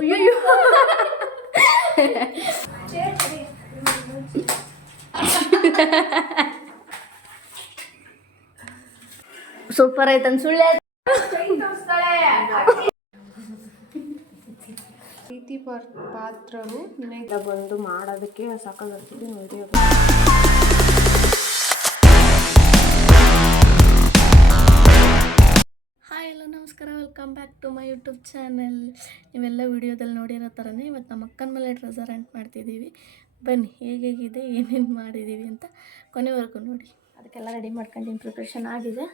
ಅಯ್ಯೋ ಸೂಪರ್ ಐತನ್ ಸುಳ್ಳೆ ಪ್ರೀತಿ ಪಾತ್ರರು ನಿನಗೆ ಬಂದು ಮಾಡೋದಕ್ಕೆ ಸಾಕಾಗ್ತಿದೆ ನೋಡಿ. ಹಾಯ್ ಎಲ್ಲ ನಮಸ್ಕಾರ, welcome back to my YouTube channel. ನೀವೆಲ್ಲ ವಿಡಿಯೋದಲ್ಲಿ ನೋಡಿರೋ ಥರನೇ ಇವತ್ತು ನಮ್ಮ ಅಕ್ಕನ ಮೇಲೆ ಟ್ರೆಸರ್ ಹಂಟ್ ಮಾಡ್ತಿದ್ದೀವಿ. ಬನ್ನಿ ಹೇಗಿದೆ ಏನೇನು ಮಾಡಿದ್ದೀವಿ ಅಂತ ಕೊನೆವರೆಗೂ ನೋಡಿ. ಅದಕ್ಕೆಲ್ಲ ರೆಡಿ ಮಾಡ್ಕೊಂಡಿದ್ದೀನಿ, ಪ್ರಿಪ್ರೇಷನ್ ಆಗಿದೆ.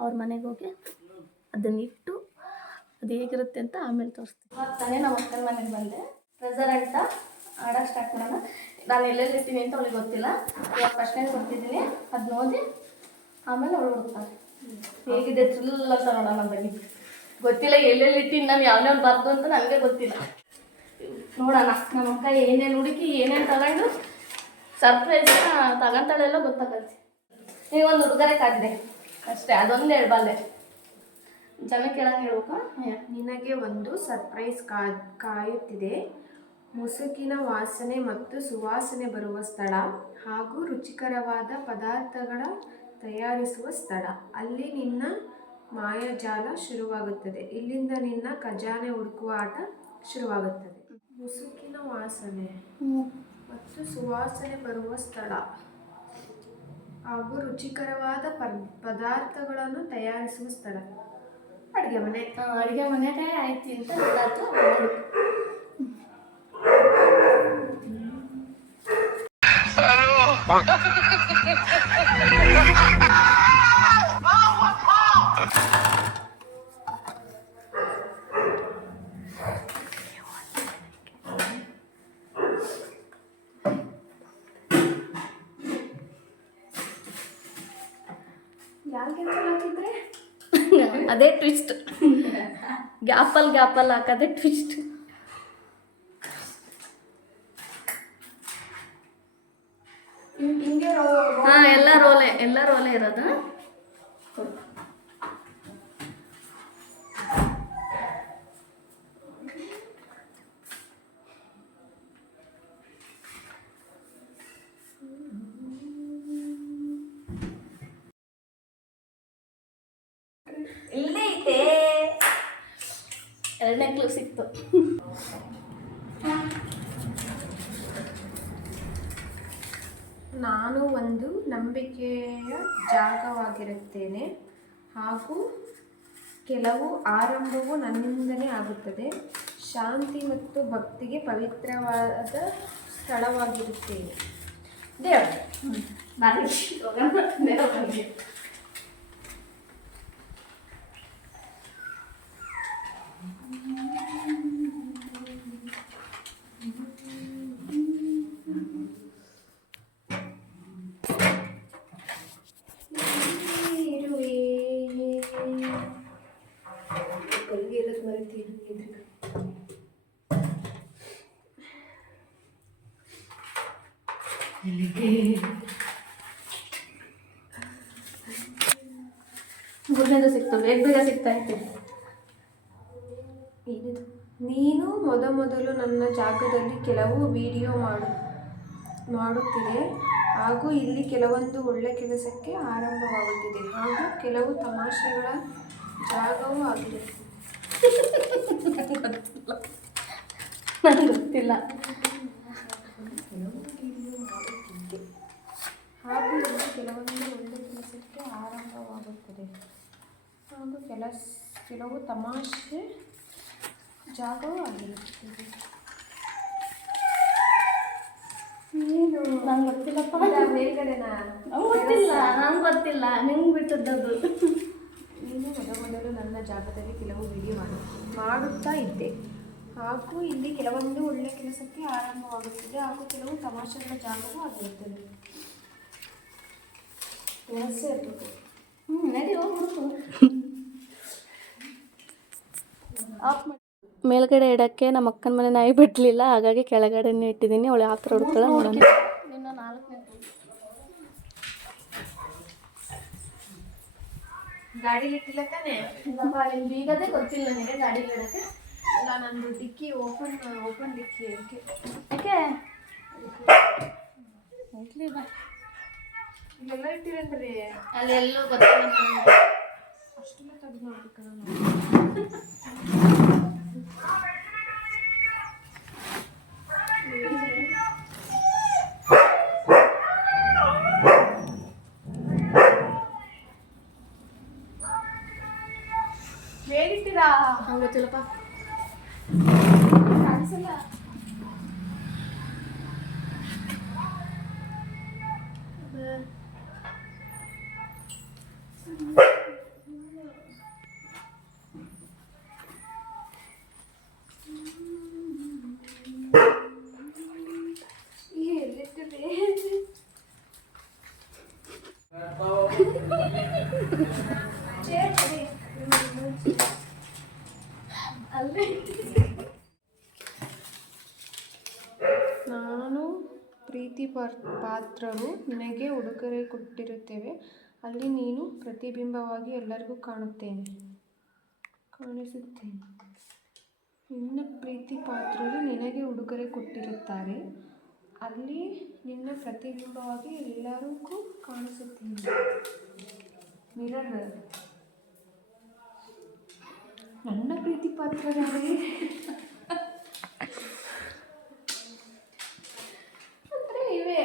ಅವ್ರ ಮನೆಗೆ ಹೋಗಿ ಅದನ್ನಿಟ್ಟು ಅದು ಹೇಗಿರುತ್ತೆ ಅಂತ ಆಮೇಲೆ ತೋರಿಸ್ತೀನಿ. ತಾನೇ ನಮ್ಮ ಅಕ್ಕನ ಮನೆಗೆ ಬಂದೆ. ಟ್ರೆಸರ್ ಹಂಟ ಆಡೋಕ್ಕೆ ಸ್ಟಾರ್ಟ್ ಮಾಡೋಣ. ನಾನು ಎಲ್ಲೆಲ್ಲಿ ಇರ್ತೀನಿ ಅಂತ ಅವಳಿಗೆ ಗೊತ್ತಿಲ್ಲ. ಇವಾಗ ಫಸ್ಟ್ನೇ ಕೊಡ್ತಿದ್ದೀನಿ, ಅದನ್ನ ಓದಿ ಆಮೇಲೆ ಅವಳು ಹುಡುಕ್ತಾರೆ ಹೇಗಿದೆ ಥ್ರಿಲ್ ಅಂತ ನೋಡೋಣ. ಬನ್ನಿ. ಗೊತ್ತಿಲ್ಲ ಎಲ್ಲೆಲ್ಲಿ ಇಟ್ಟಿನಿ ನಾನು, ಯಾವ್ಯಾವ ಬಾರ್ದು ಅಂತ ನನಗೆ ಗೊತ್ತಿಲ್ಲ. ನೋಡೋಣ ನಮ್ಮ ಅಕ್ಕ ಏನೇನು ಹುಡುಕಿ ಏನೇನು ತಗೊಂಡು ಸರ್ಪ್ರೈಸ್ನ ತಗೊಂತಾಳೆಲ್ಲ ಗೊತ್ತಾಗತ್ತೆ. ಈಗ ಒಂದು ಉಡುಗೊರೆ ಕಾದಿದೆ ಅಷ್ಟೇ, ಅದೊಂದು ಹೇಳ್ಬಲ್ಲೆ. ಜನಕ್ಕೆ ಹೇಳಂಗೆ ಹೇಳ್ಬೇಕಾ? ನಿನಗೆ ಒಂದು ಸರ್ಪ್ರೈಸ್ ಕಾಯುತ್ತಿದೆ. ಮುಸುಕಿನ ವಾಸನೆ ಮತ್ತು ಸುವಾಸನೆ ಬರುವ ಸ್ಥಳ ಹಾಗೂ ರುಚಿಕರವಾದ ಪದಾರ್ಥಗಳ ತಯಾರಿಸುವ ಸ್ಥಳ. ಅಲ್ಲಿ ನಿನ್ನ ಮಾಯಾಜಾಲ ಶುರುವಾಗುತ್ತದೆ. ಇಲ್ಲಿಂದ ನಿನ್ನ ಖಜಾನೆ ಹುಡುಕುವ ಆಟ ಶುರುವಾಗುತ್ತದೆ. ಮುಸುಕಿನ ವಾಸನೆ ಮತ್ತು ಸುವಾಸನೆ ಬರುವ ಸ್ಥಳ ಹಾಗೂ ರುಚಿಕರವಾದ ಪದಾರ್ಥಗಳನ್ನು ತಯಾರಿಸುವ ಸ್ಥಳ. ಅಡುಗೆ ಮನೆ. ಅಡುಗೆ ಮನೆಗೆ ಆಯ್ತು ಅಂತ ಗೊತ್ತಾಯ್ತು. ಅದೇ ಟ್ವಿಸ್ಟ್. ಗ್ಯಾಪಲ್ ಹಾಕೋದೇ ಟ್ವಿಸ್ಟ್. ಹಾಂ, ಎಲ್ಲ ರೋಲೆ ಇರೋದು. ಇಲ್ಲೇ ಐತೆ. ಎರಡನೇ ಕ್ಲೂ ಸಿಕ್ತು. ನಾನು ಒಂದು ನಂಬಿಕೆಯ ಜಾಗವಾಗಿರುತ್ತೇನೆ ಹಾಗೂ ಕೆಲವು ಆರಂಭವು ನನ್ನಿಂದಲೇ ಆಗುತ್ತದೆ. ಶಾಂತಿ ಮತ್ತು ಭಕ್ತಿಗೆ ಪವಿತ್ರವಾದ ಸ್ಥಳವಾಗಿರುತ್ತೇನೆ. ದೇವ್ರು ಮೂರನೇದು ಸಿಕ್ತು. ಬೇಗ ಸಿಗ್ತಾ ಇತ್ತು. ನೀನು ಮೊದಲು ನನ್ನ ಜಾಗದಲ್ಲಿ ಕೆಲವು ವಿಡಿಯೋ ಮಾಡುತ್ತಿದೆ ಹಾಗೂ ಇಲ್ಲಿ ಕೆಲವೊಂದು ಒಳ್ಳೆ ಕೆಲಸಕ್ಕೆ ಆರಂಭವಾಗುತ್ತಿದೆ ಹಾಗೂ ಕೆಲವು ತಮಾಷೆಗಳ ಜಾಗವೂ ಆಗಿರುತ್ತೆ. ನನಗೆ ಗೊತ್ತಿಲ್ಲ. ಹಾಗೂ ಇಲ್ಲಿ ಕೆಲವೊಂದು ಒಳ್ಳೆ ಕೆಲಸಕ್ಕೆ ಆರಂಭವಾಗುತ್ತದೆ ಹಾಗೂ ಕೆಲವು ತಮಾಷೆ ಜಾಗವೂ ಆಗಿರುತ್ತದೆ. ನಂಗೆ ಗೊತ್ತಿಲ್ಲಪ್ಪ. ಮೇಲ್ಗಡೆನಾ? ನಂಗೆ ಗೊತ್ತಿಲ್ಲ. ನಿಂಗೆ ಬಿಟ್ಟದ್ದು. ನೀನು ಮೊದಲು ನನ್ನ ಜಾಗದಲ್ಲಿ ಕೆಲವು ವಿಡಿಯೋ ಮಾಡುತ್ತಾ ಇದ್ದೆ ಹಾಗೂ ಇಲ್ಲಿ ಕೆಲವೊಂದು ಒಳ್ಳೆ ಕೆಲಸಕ್ಕೆ ಆರಂಭವಾಗುತ್ತದೆ ಹಾಗೂ ಕೆಲವು ತಮಾಷೆಗಳ ಜಾಗವೂ ಆಗಿರುತ್ತದೆ. ಇರಬೇಕು. ನಡಿ ಹೋಗ್ಬಿಡ್ತು. ಮೇಲ್ಗಡೆ ಇಡೋಕ್ಕೆ ನಮ್ಮ ಅಕ್ಕನ ಮನೆ ನಾಯಿ ಬಿಡಲಿಲ್ಲ, ಹಾಗಾಗಿ ಕೆಳಗಡೆನೇ ಇಟ್ಟಿದ್ದೀನಿ. ಅವಳು ಯಾವ ಥರ ಹುಡುಕ್ತಾಳೆ ನೋಡೋಣ. ಇನ್ನು 4ನೇ ಗಾಡೀಲಿ ಇಟ್ಟಿಲ್ಲ ತಾನೇ? ಇಲ್ಲಪ್ಪ, ನಿಮ್ಮ ಬೀಗದೇ ಗೊತ್ತಿಲ್ಲ ನನಗೆ ಗಾಡೀಲಿ ಇಡೋಕ್ಕೆ. ಅಲ್ಲ ನಂದು ಡಿಕ್ಕಿ ಓಪನ್ ಡಿಕ್ಕಿ ಅದಕ್ಕೆ ಯಾಕೆ ಹೋಗ್ಲಿ ಬಾ. ಇಲ್ಲೆಲ್ಲ ಇಟ್ಟಿರೇನ್ರಿ ಅಲ್ಲಿ ಎಲ್ಲೂ ಗೊತ್ತಿಲ್ಲ ನನಗೆ. ಅಷ್ಟೆಲ್ಲ ತೆಗ್ದು ನೋಡ್ಬೇಕಲ್ಲ ಹೇಗಿಟ್ಟಿರಾ ಹಂಗೆ ಗೊತ್ತಿಲ್ಲಪ್ಪ. ಕಾಣಿಸಲ್ಲ. ಎಲ್ಲಿಟ್ಟಿರಿ ಅಲ್ಲೇ ನಾನು ಪ್ರೀತಿ ಪಾತ್ರರು ನಿನಗೆ ಉಡುಗೊರೆ ಕೊಟ್ಟಿರುತ್ತೇವೆ, ಅಲ್ಲಿ ನೀನು ಪ್ರತಿಬಿಂಬವಾಗಿ ಎಲ್ಲರಿಗೂ ಕಾಣಿಸುತ್ತೇನೆ. ನಿನ್ನ ಪ್ರೀತಿ ಪಾತ್ರರು ನಿನಗೆ ಉಡುಗೊರೆ ಕೊಟ್ಟಿರುತ್ತಾರೆ, ಅಲ್ಲಿ ನಿನ್ನ ಪ್ರತಿಬಿಂಬವಾಗಿ ಎಲ್ಲರಿಗೂ ಕಾಣಿಸುತ್ತೇನೆ. ಮಿರರ್ ನನ್ನ ಪ್ರೀತಿ ಪಾತ್ರರೇ ಅಂದ್ರೆ ಇವೆ.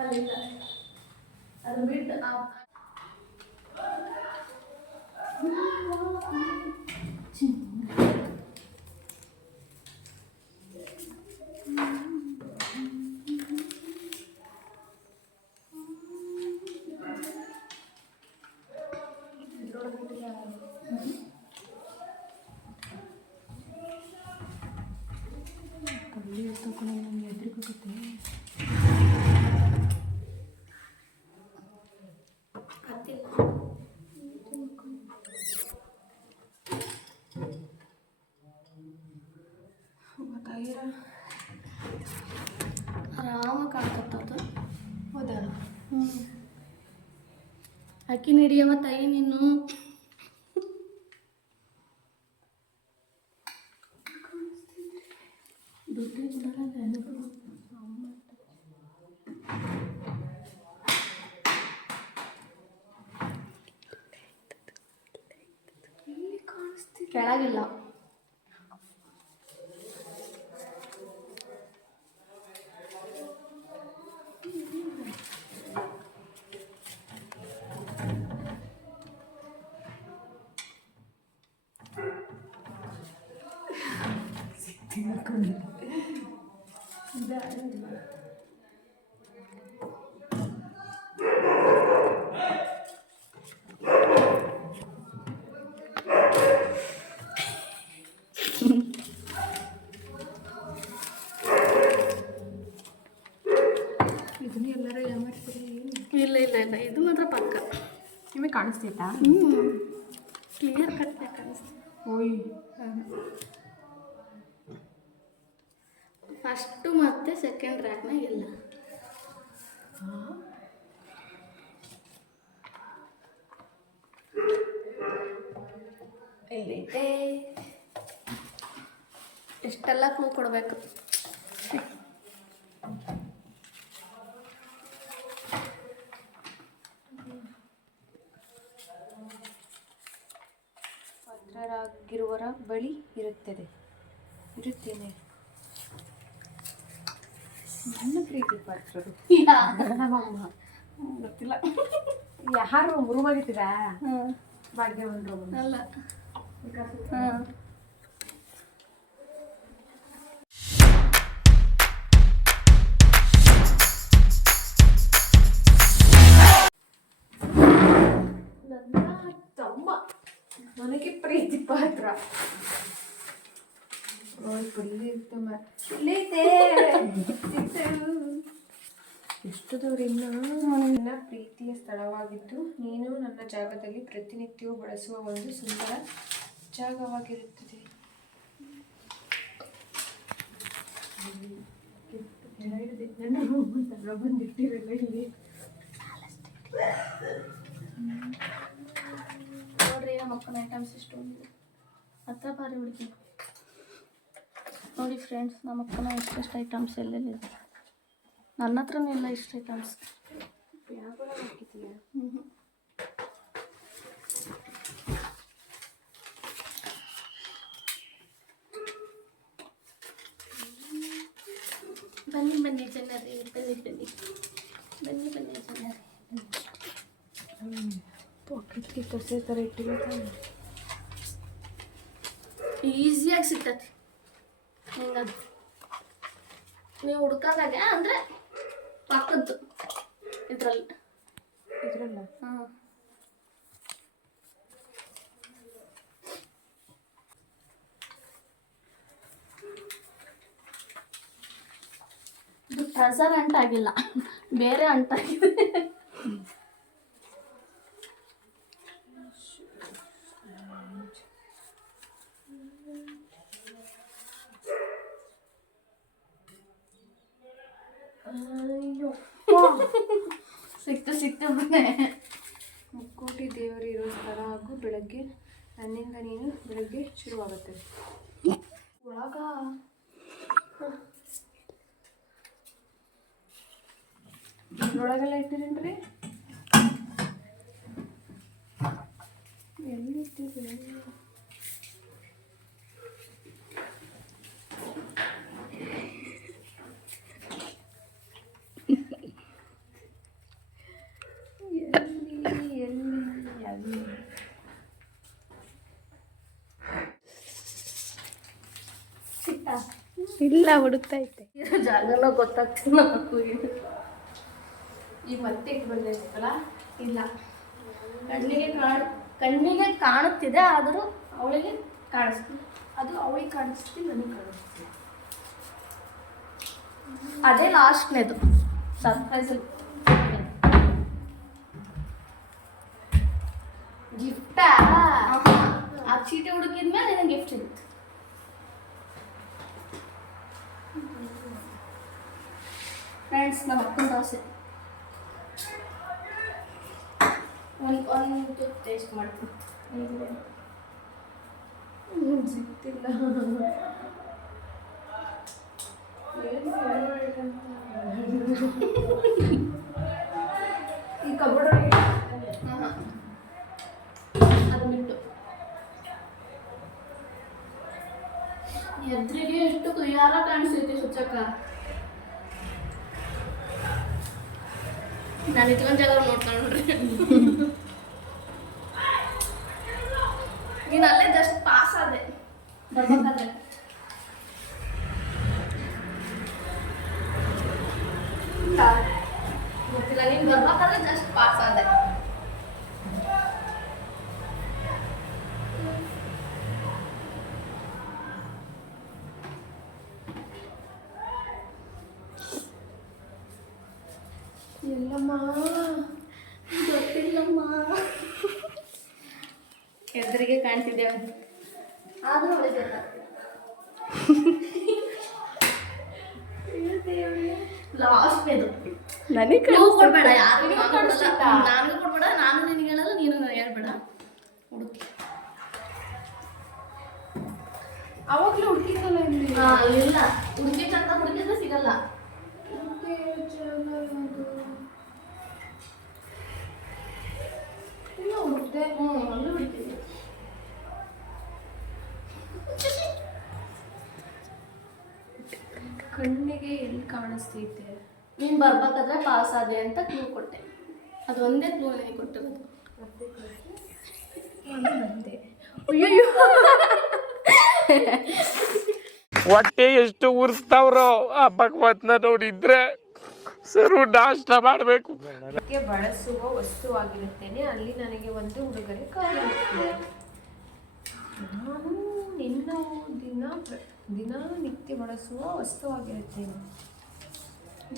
ಅಲ್ಲಿಲ್ಲ ಅದು ಬಿಟ್ಟು ಕಳ್ಳಿ ತಗೊಂಡು ನಮ್ಗೆ ಎದುರಿಗೋಗುತ್ತೆ. ಆರಾಮ ಕಾಣ್ತದ. ಹೌದಾ? ಅಕ್ಕಿ ಹಿಡಿಯವ ತಾಯಿ ನೀನು. ದುಡ್ಡು ಕೆಳಗಿಲ್ಲ. ಇದನ್ನ ಎಲ್ಲರೂ ಏಮಾಡ್ತೀರಿ? ಇಲ್ಲ ಇಲ್ಲ ಇಲ್ಲ, ಇದು ಮಾತ್ರ ಪಕ್ಕ. ನಿಮಗೆ ಕಾಣಿಸ್ತೈತಾ? Clear cut ಕಾಣಿಸ್ತೀವಿ. ಓಯ್ ಫಸ್ಟು ಮತ್ತು ಸೆಕೆಂಡ್ ರ್ಯಾಕ್ನಾಗ ಇಲ್ಲ. ಎಲ್ಲೈತೆ? ಎಷ್ಟೆಲ್ಲ ಕ್ಲೂ ಕೊಡಬೇಕು. ಪಾತ್ರರಾಗಿರುವವರ ಬಳಿ ಇರುತ್ತೇನೆ. ನನ್ನ ಪ್ರೀತಿ ಪಾತ್ರರು ನಮ್ಮಮ್ಮ ಗೊತ್ತಿಲ್ಲ. ಯಾರು ರೂಮಾಗಿದ್ದೀರಾ? ಭಾಗ್ಯ ಒಂದು ಅಲ್ಲ. ಹಾಂ ತಮ್ಮ ನನಗೆ ಪ್ರೀತಿ ಪಾತ್ರ. ಎಷ್ಟು ದೂರ ನನ್ನ ಪ್ರೀತಿಯ ಸ್ಥಳವಾಗಿದ್ದು ನೀನು ನನ್ನ ಜಾಗದಲ್ಲಿ ಪ್ರತಿನಿತ್ಯವೂ ಬಳಸುವ ಒಂದು ಸುಂದರ ಜಾಗವಾಗಿರುತ್ತದೆ. ಬಂದಿಟ್ಟಿರಲ್ಲ ಇಲ್ಲಿ ನೋಡ್ರಿ ನಮ್ಮ ಅಕ್ಕನ ಐಟಮ್ಸ್ ಇಷ್ಟು ಬಂದಿದೆ. ಹತ್ರ ಬಾರಿ ಹುಡುಗಿ ನೋಡಿ ಫ್ರೆಂಡ್ಸ್, ನಮ್ಮ ಅಕ್ಕನ ಎಷ್ಟೆಷ್ಟು ಐಟಮ್ಸ್ ಎಲ್ಲೆಲ್ಲಿದೆ. ನನ್ನ ಹತ್ರನೂ ಇಲ್ಲ ಇಷ್ಟು ಐಟಮ್ಸ್. ಬನ್ನಿ ಬನ್ನಿ ಜನರೇ, ಬನ್ನಿ ಬನ್ನಿ ಬನ್ನಿ ಬನ್ನಿ ಜನರೇ. ಪಾಕೆಟ್ಗೆ ಕಸೆ ಥರ ಇಟ್ಟಿರ್ತಾನೆ, ಈಸಿಯಾಗಿ ಸಿಗ್ತೈತಿ ಹಿಂಗದು. ನೀವು ಹುಡ್ಕೋದಾಗ ಅಂದರೆ ಪಕ್ಕದ್ದು ಇದರಲ್ಲಿ ಹಾಂ. ಇದು ಟ್ರೆಸರ್ ಅಂಟಾಗಿಲ್ಲ, ಬೇರೆ ಅಂಟಾಗಿದೆ. ಅಯ್ಯೋ ಸಿಕ್ತು ಮನೆ. ಮುಕ್ಕೋಟಿ ದೇವರು ಇರೋ ಸ್ಥಳ ಹಾಗೂ ಬೆಳಗ್ಗೆ ನನ್ನಿಂದ ನೀನು ಬೆಳಗ್ಗೆ ಶುರುವಾಗುತ್ತೆ. ಒಳಗ ಇದ್ರೊಳಗೆಲ್ಲ ಇಟ್ಟಿರೇನ್ರಿ? ಎಲ್ಲಿ ಇಟ್ಟಿರಿ? ಇಲ್ಲ, ಹುಡುಕ್ತಾ ಇದ್ದೆ. ಜಾಗನೂ ಗೊತ್ತಾಗ್ತಿಲ್ಲ ಮಕ್ಕಳಿಗೆ. ಈ ಮತ್ತೆ ಇಟ್ಟು ಬಂದಿರ್ತಲ್ಲ, ಇಲ್ಲ, ಕಣ್ಣಿಗೆ ಕಾಣುತ್ತಿದೆ, ಆದರೂ ಅವಳಿಗೆ ಕಾಣಿಸ್ತಿಲ್ಲ. ಅದು ಅವಳಿಗೆ ಕಾಣಿಸ್ತಿ, ನನಗೆ ಕಾಣಿಸ್ತಿ. ಅದೇ ಲಾಸ್ಟ್ನೇದು ಸರ್ಪ್ರೈಸ್. ಗಿಫ್ಟಾ? ಆ ಚೀಟಿ ಹುಡುಕಿದ್ಮೇಲೆ ನನಗೆ ಗಿಫ್ಟ್ ಸಿಗುತ್ತೆ. ಫ್ರೆಂಡ್ಸ್, ನಮ್ಮ ಅಕ್ಕನ ದೋಸೆ ಒಂದು ಟೇಸ್ಟ್ ಮಾಡ್ತೀನಿ. ಸಿಗ್ತಿಲ್ಲ. ಈ ಕಬೋರ್ಡ್ ಅದು ಬಿಟ್ಟು ಎದುರಿಗೆ ಎಷ್ಟು ಕ್ಲಿಯರ ಕಾಣಿಸ್ತೈತಿ ಸುಚ್ಚಕ್ಕ. ನಾನು ಇಟ್ಕೊಂಡ್ ಜಾಗ ನೋಡ್ತಾಳೆ ನೋಡ್ರಿ. ನೀನು ಅಲ್ಲೇ ಜಸ್ಟ್ ಪಾಸ್ ಆದೆ ಬರ್ಬೇಕಾದ್ರೆ. ಗೊತ್ತಿಲ್ಲ, ನೀನು ಬರ್ಬೇಕಾದ್ರೆ ಜಸ್ಟ್ ಪಾಸ್ ಆದೆ. ಎಲ್ಲಮ್ಮ ಗೊತ್ತಿಲ್ಲಮ್ಮ, ಎದುರಿಗೆ ಕಾಣ್ತಿದ್ದೇವೆ ಆದರೂ ಅವಳಿಗೆ ಲಾಸ್ಟ್ ಇದು. ನನಗೆ ಕೊಡ್ಬೇಡ, ಯಾರಿಗೂ ನನಗೂ ಕೊಡ್ಬೇಡ, ನಾನು ನಿನಗೆ ಹೇಳಲ್ಲ, ನೀನು ಹೇಳ್ಬೇಡ. ಹುಡುಕಿ ಅವಾಗಲೂ ಹುಡುಕಿದ್ದಲ್ಲ ಇಲ್ಲಿ. ಇಲ್ಲ, ಹುಡುಕಿಟ್ಟಂತ ಹುಡುಕಿದ್ರೆ ಸಿಗಲ್ಲ. ಇಲ್ಲ ಹುಡುಕ್ದೆ. ಅಲ್ಲೂ ಹುಡುಕಿದ್ದೆ. ಕಣ್ಣಿಗೆ ಎಲ್ಲಿ ಕಾಣಿಸ್ತೈತೆ? ನೀನು ಬರ್ಬೇಕಾದ್ರೆ ಪಾಸ್ ಆದೆ ಅಂತ ಕ್ಲೂ ಕೊಟ್ಟೆ. ಅದು ಒಂದೇ ಕ್ಲೂ ನನಗೆ ಕೊಟ್ಟಿರೋದು. ಬಂದೆ. ಅಯ್ಯೋ, ಹೊಟ್ಟೆ ಎಷ್ಟು ಉರಿಸ್ತಾವ್ರೋ ಆ ಭಗವತ್ನ ನೋಡಿದ್ರೆ ಸರು ನಾಷ್ಟ ಮಾಡಬೇಕು. ಬಳಸುವ ವಸ್ತುವಾಗಿರುತ್ತೇನೆ, ಅಲ್ಲಿ ನನಗೆ ಒಂದು ಉಡುಗೊರೆ ಕಾದಿರುತ್ತದೆ. ನಾನು ನಿನ್ನ ದಿನನಿತ್ಯ ಬಳಸುವ ವಸ್ತುವಾಗಿರುತ್ತೇನೆ.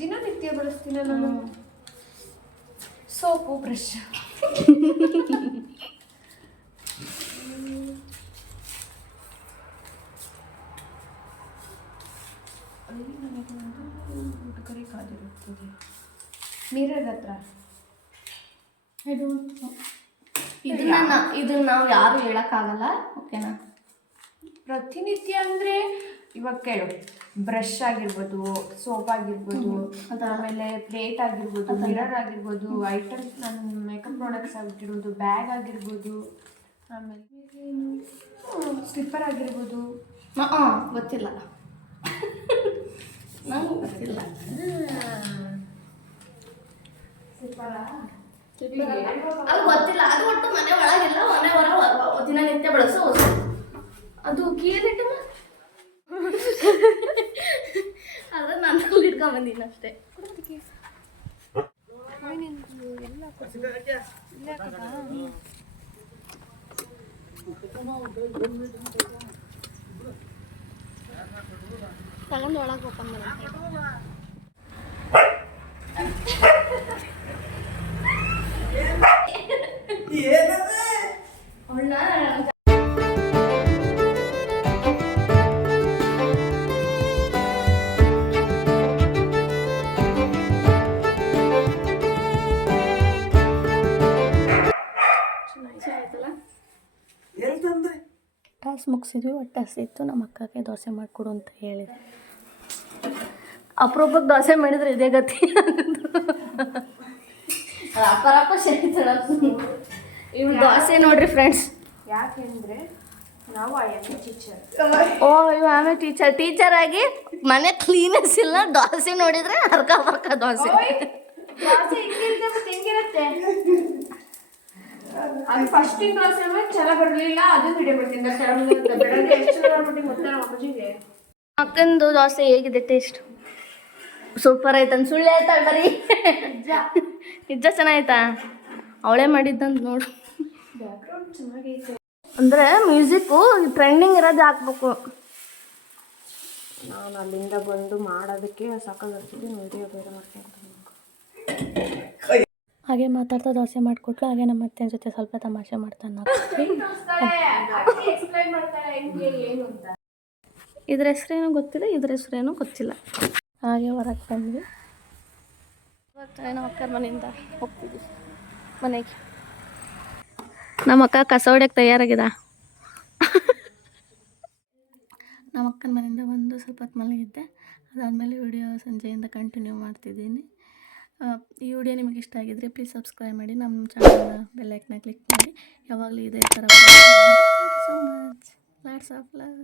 ದಿನನಿತ್ಯ ಬಳಸ್ತೀನ ನಾನು. Soap, brush. ಅಲ್ಲಿ ನನಗೆ ಒಂದು ಉಡುಗೊರೆ ಕಾದಿರುತ್ತದೆ. ಮಿರರ್ ಹತ್ರ. I don't know. ಇದನ್ನ ನಾವು ಯಾರು ಹೇಳೋಕ್ಕಾಗಲ್ಲ, ಓಕೆನಾ? ಪ್ರತಿನಿತ್ಯ ಅಂದರೆ ಇವಾಗ ಕೇಳು, ಬ್ರಷ್ ಆಗಿರ್ಬೋದು, ಸೋಪ್ ಆಗಿರ್ಬೋದು, ಆಮೇಲೆ ಪ್ಲೇಟ್ ಆಗಿರ್ಬೋದು, ಮಿರರ್ ಆಗಿರ್ಬೋದು, ಐಟಮ್ಸ್ ನನ್ನ ಮೇಕಪ್ ಪ್ರಾಡಕ್ಟ್ಸ್ ಆಗಿಟ್ಟಿರೋದು, ಬ್ಯಾಗ್ ಆಗಿರ್ಬೋದು, ಆಮೇಲೆ ಸ್ಲಿಪ್ಪರ್ ಆಗಿರ್ಬೋದು. ಗೊತ್ತಿಲ್ಲ, ನಂಗೆ ಗೊತ್ತಿಲ್ಲ. ಅದು ಗೊತ್ತಿಲ್ಲ, ಅದು ಒಟ್ಟು ಮನೆ ಒಳಗಿಲ್ಲ, ಮನೆ ಹೊರ ದಿನನಿತ್ಯ ಬಳಸೋ ವಸ್ತು. ಅದು ಕೀಲಿಟ್ಟಮ್ಮ ಅದ ನಾನು ಇಟ್ಕೊಂಬಂದಿನಿ ಅಷ್ಟೇ. ತಗೊಂಡು ಒಳಗೆ ಓಪನ್ ಮಾಡಿ ಟಾಸ್ ಮುಗಿಸಿದ್ವಿ. ಒಟ್ಟು ಹಸಿತ್ತು. ನಮ್ಮ ಅಕ್ಕಗೆ ದೋಸೆ ಮಾಡಿಕೊಡು ಅಂತ ಹೇಳಿದೆ. ಅಪರೂಪಕ್ಕೆ ದೋಸೆ ಮಾಡಿದ್ರೆ ಇದೇ ಗತಿ. ಅಪರೂಪ ಇವ್ ದೋಸೆ ನೋಡ್ರಿ ಫ್ರೆಂಡ್ಸ್. ಯಾಕೆಂದರೆ ನಾವು ಐ ಆಮ್ ಎ ಟೀಚರ್. ಓ ಇವ್ ಆಮೇಲೆ ಟೀಚರ್ ಆಗಿ ಮನೆ ಕ್ಲೀನೆಸ್ ಇಲ್ಲ, ದೋಸೆ ನೋಡಿದ್ರೆ ಹರ್ಕ ದೋಸೆ. ಹೆಂಗಿರುತ್ತೆ ಅದು ಫಸ್ಟಿನ ಕ್ಲಾಸ್ ಚೆನ್ನಾಗಿ ಬರಲಿಲ್ಲ, ಅದು ವಿಡಿಯೋ ಬಿಡ್ತೀನಿ. ಬೆಳಗ್ಗೆ ಎಷ್ಟು ಮಾಡ್ಬಿಟ್ಟು ಗೊತ್ತಾ ನಮ್ಮ ಅಮ್ಮಜಿಗೆ. ಅಕ್ಕಂದು ದೋಸೆ ಹೇಗಿದೆ ಟೇಸ್ಟ್? ಸೂಪರ್ ಆಯ್ತಂದು ಸುಳ್ಳು ಆಯ್ತಾ ಬರೀ ನಿಜ ಚೆನ್ನಾಯ್ತಾ? ಅವಳೇ ಮಾಡಿದ್ದಂತ ನೋಡು. ಬ್ಯಾಕ್ಗ್ರೌಂಡ್ ಚೆನ್ನಾಗೈತೆ ಅಂದರೆ ಮ್ಯೂಸಿಕ್ಕು ಟ್ರೆಂಡಿಂಗ್ ಇರೋದು ಹಾಕ್ಬೇಕು. ನಾನು ಅಲ್ಲಿಂದ ಬಂದು ಮಾಡೋದಕ್ಕೆ ಸಾಕಾಗಿರ್ತಿದ್ದೆ, ವಿಡಿಯೋ ಬೇರೆ ಮಾಡ್ಕೊಂಡು. ಹಾಗೆ ಮಾತಾಡ್ತಾ ದೋಸೆ ಮಾಡಿಕೊಟ್ಲು. ಹಾಗೆ ನಮ್ಮ ಅತ್ತೆ ಜೊತೆ ಸ್ವಲ್ಪ ತಮಾಷೆ ಮಾಡ್ತಾನೆ. ಇದ್ರ ಹೆಸ್ರೇನೋ ಗೊತ್ತಿಲ್ಲ, ಇದ್ರ ಹೆಸ್ರೇನೋ ಗೊತ್ತಿಲ್ಲ. ಹಾಗೆ ಹೊರಗೆ ಬಂದ್ವಿ. ನಮ್ಮ ಅಕ್ಕರ ಮನೆಯಿಂದ ಹೋಗ್ತಿದ್ವಿ ಮನೆಗೆ. ನಮ್ಮ ಅಕ್ಕ ಕಸ ಹೊಡ್ಯಕ್ಕೆ ತಯಾರಾಗಿದ. ನಮ್ಮ ಅಕ್ಕನ ಮನೆಯಿಂದ ಬಂದು ಸ್ವಲ್ಪ ಹೊತ್ತು ಮಲಗಿದ್ದೆ. ಅದಾದಮೇಲೆ ವಿಡಿಯೋ ಸಂಜೆಯಿಂದ ಕಂಟಿನ್ಯೂ ಮಾಡ್ತಿದ್ದೀನಿ. ಈ ವಿಡಿಯೋ ನಿಮಗೆ ಇಷ್ಟ ಆಗಿದ್ರೆ ಪ್ಲೀಸ್ ಸಬ್ಸ್ಕ್ರೈಬ್ ಮಾಡಿ, ನಮ್ಮ ಚಾನಲ್ನ ಬೆಲ್ ಐಕನ್ನ ಕ್ಲಿಕ್ ಮಾಡಿ. ಯಾವಾಗಲೂ ಇದೇ ಥರ. Thank you so much. Lots of love.